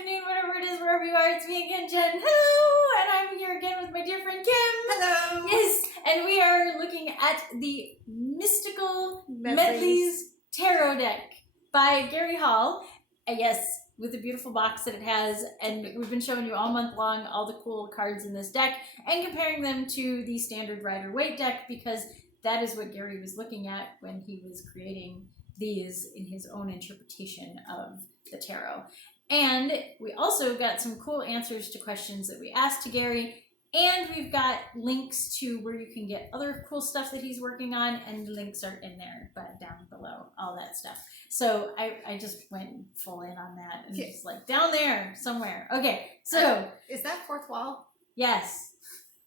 afternoon, whatever it is, wherever you are. It's me again, Jen. Hello! And I'm here again with my dear friend Kim. Hello! Yes, and we are looking at the Mystical Medleys. Medleys Tarot deck by Gary Hall. Yes, with the beautiful box that it has. And we've been showing you all month long all the cool cards in this deck and comparing them to the standard Rider-Waite deck because that is what Gary was looking at when he was creating these in his own interpretation of the tarot. And we also got some cool answers to questions that we asked to Gary, and we've got links to where you can get other cool stuff that he's working on, and the links are in there, but down below, all that stuff. So I just went full in on that, and just like down there somewhere. Okay, so is that fourth wall? Yes,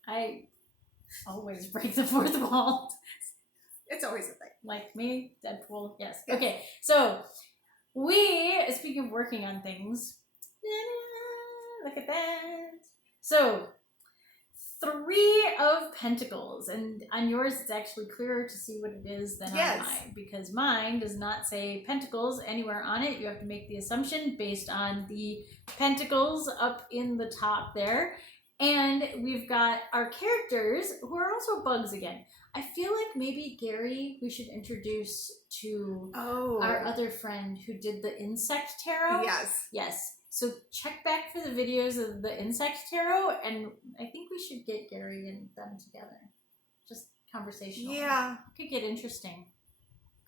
I always break the fourth wall. It's always a thing. Like me, Deadpool, yes. Okay, so we, speaking of working on things, look at that. So, 3 of Pentacles, and on yours it's actually clearer to see what it is than on mine, because mine does not say Pentacles anywhere on it. You have to make the assumption based on the Pentacles up in the top there. And we've got our characters, who are also bugs again. I feel like maybe Gary, we should introduce to our other friend who did the insect tarot. Yes. Yes. So check back for the videos of the insect tarot, and I think we should get Gary and them together. Just conversational. Yeah. It could get interesting.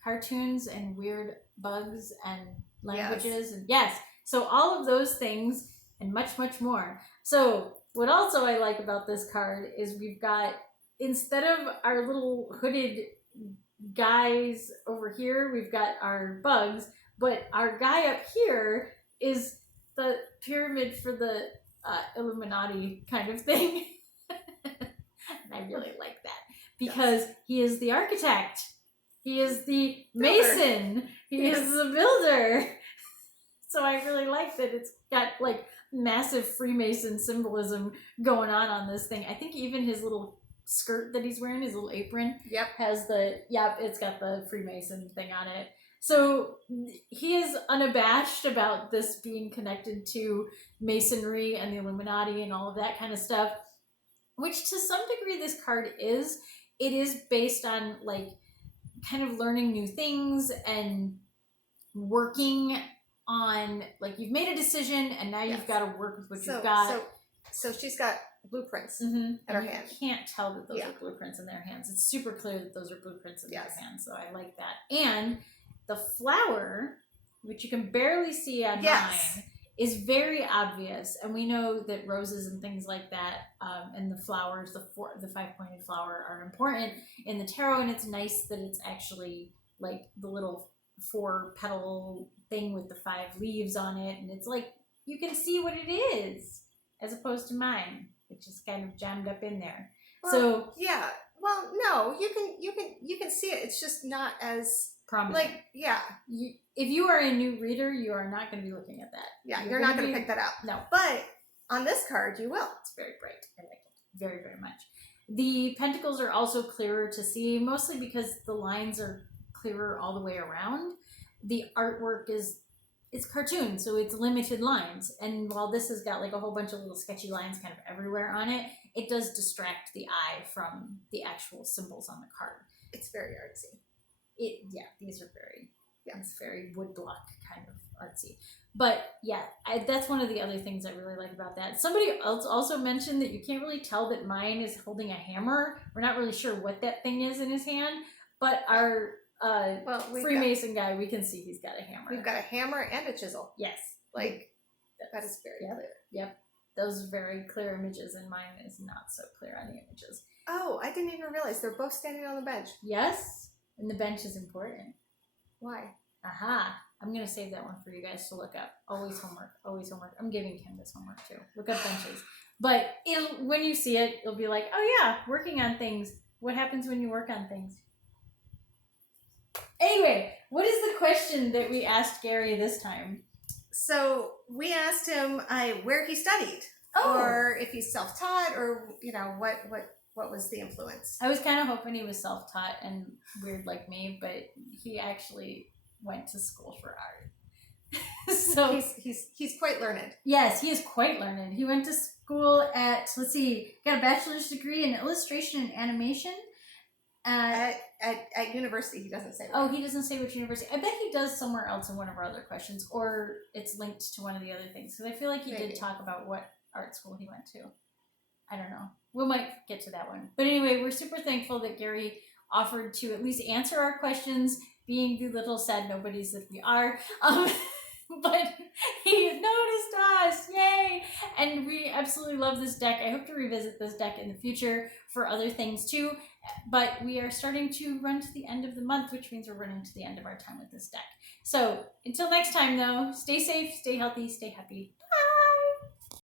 Cartoons and weird bugs and languages. And yes. So all of those things and much, much more. So what also I like about this card is we've got, instead of our little hooded guys over here, we've got our bugs, but our guy up here is the pyramid for the Illuminati kind of thing. And I really like that because he is the architect. He is the mason. He is the builder. So I really like that it's got like massive Freemason symbolism going on this thing. I think even his little skirt that he's wearing, his little apron, has the, it's got the Freemason thing on it. So he is unabashed about this being connected to Masonry and the Illuminati and all of that kind of stuff, which to some degree this card is. It is based on like kind of learning new things and working on, like, you've made a decision and now you've got to work with what you've got. So she's got blueprints in her hand. You can't tell that those are blueprints in their hands. It's super clear that those are blueprints in their hands, so I like that. And the flower, which you can barely see on mine, is very obvious. And we know that roses and things like that, and the flowers, the 5-pointed flower, are important in the tarot. And it's nice that it's actually like the little 4-petal thing with the 5 leaves on it, and it's like you can see what it is, as opposed to mine, which is kind of jammed up in there. Well, well, no, you can see it. It's just not as prominent. Like, if you are a new reader, you are not going to be looking at that. Yeah, you're not going to pick that out. No, but on this card, you will. It's very bright. I like it very, very much. The Pentacles are also clearer to see, mostly because the lines are clearer all the way around. The artwork it's cartoon, so it's limited lines. And while this has got like a whole bunch of little sketchy lines kind of everywhere on it, it does distract the eye from the actual symbols on the card. It's very artsy. These are very, it's very woodblock kind of artsy. But that's one of the other things I really like about that. Somebody else also mentioned that you can't really tell that mine is holding a hammer. We're not really sure what that thing is in his hand, but our Freemason guy, we can see he's got a hammer. We've got a hammer and a chisel. Yes. Like, that is very clear. Yep. Those are very clear images, and mine is not so clear on the images. Oh, I didn't even realize they're both standing on the bench. Yes. And the bench is important. Why? Aha. I'm going to save that one for you guys to look up. Always homework. Always homework. I'm giving Kim this homework too. Look up benches. But when you see it, you'll be like, oh yeah, working on things. What happens when you work on things? Anyway, what is the question that we asked Gary this time? So we asked him where he studied, or if he's self-taught, or what was the influence. I was kind of hoping he was self-taught and weird like me, but he actually went to school for art. So he's quite learned. Yes, he is quite learned. He went to school at, let's see, got a bachelor's degree in illustration and animation. At university, he doesn't say. Oh, he doesn't say which university. I bet he does somewhere else in one of our other questions, or it's linked to one of the other things. Because I feel like he did talk about what art school he went to. I don't know. We might get to that one. But anyway, we're super thankful that Gary offered to at least answer our questions, being the little sad nobodies that we are. But he noticed us, yay! And we absolutely love this deck. I hope to revisit this deck in the future for other things too. But we are starting to run to the end of the month, which means we're running to the end of our time with this deck. So until next time though, stay safe, stay healthy, stay happy.